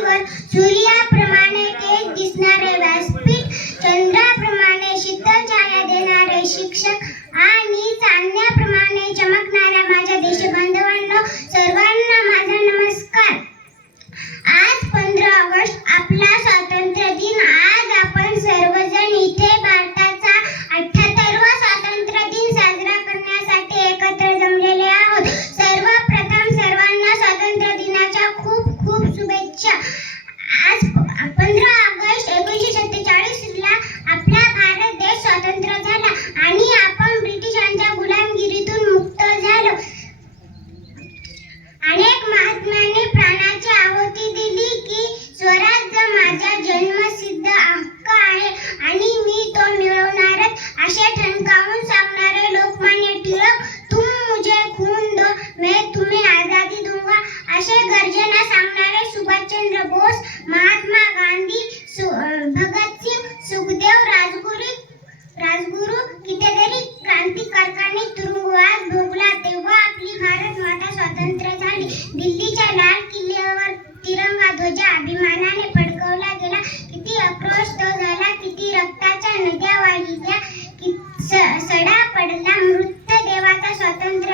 पृथ्वीवर सूर्याप्रमाणे तेज दिसणारे व्यासपीठ, चंद्राप्रमाणे शीतल छाया देणारे शिक्षक आणि चांदण्याप्रमाणे चमकणाऱ्या माझ्या देशबांधवांनो, सर्वांना माझा नमस्कार. आज 15 ऑगस्ट आपला स्वातंत्र्य दिन. आज आपण सर्वजण इथे भारताचा 78वा स्वातंत्र्य दिन साजरा करण्यासाठी एकत्र जमलेले आहोत. सर्वप्रथम सर्वांना स्वातंत्र्य दिनाच्या खूप खूप शुभेच्छा. आज 15 ऑगस्ट 1947 ला आपला भारत देश स्वतंत्र झाला आणि आपण ब्रिटिशांच्या गुलामगिरीतून मुक्त झालो. अनेक महात्म्यांनी प्राणाची आहुती दिली की स्वराज्य माझा जन्मसिद्ध हक्क आहे आणि मी तो मिळवणारच, असे ठणकावून सांगणारे लोकमान्य टिळक, तुम मुझे खून दो मैं तुम्हें आजादी दूंगा, असे गर्जना सांगणारे सुभाषचंद्र बोस, महात्मा गांधी, भगतसिंग, सुखदेव, राजगुरू कितीतरी क्रांतिकारकांनी तुरुंगवास भोगला तेव्हा आपली भारत माता स्वतंत्र झाली. दिल्लीच्या लाल किल्ल्यावर तिरंगा ध्वज अभिमानाने फडकवला गेला. किती आक्रोश तो झाला, किती रक्ताच्या नद्या वाहिल्या, सडा पडला. मृत देवाचा स्वातंत्र्य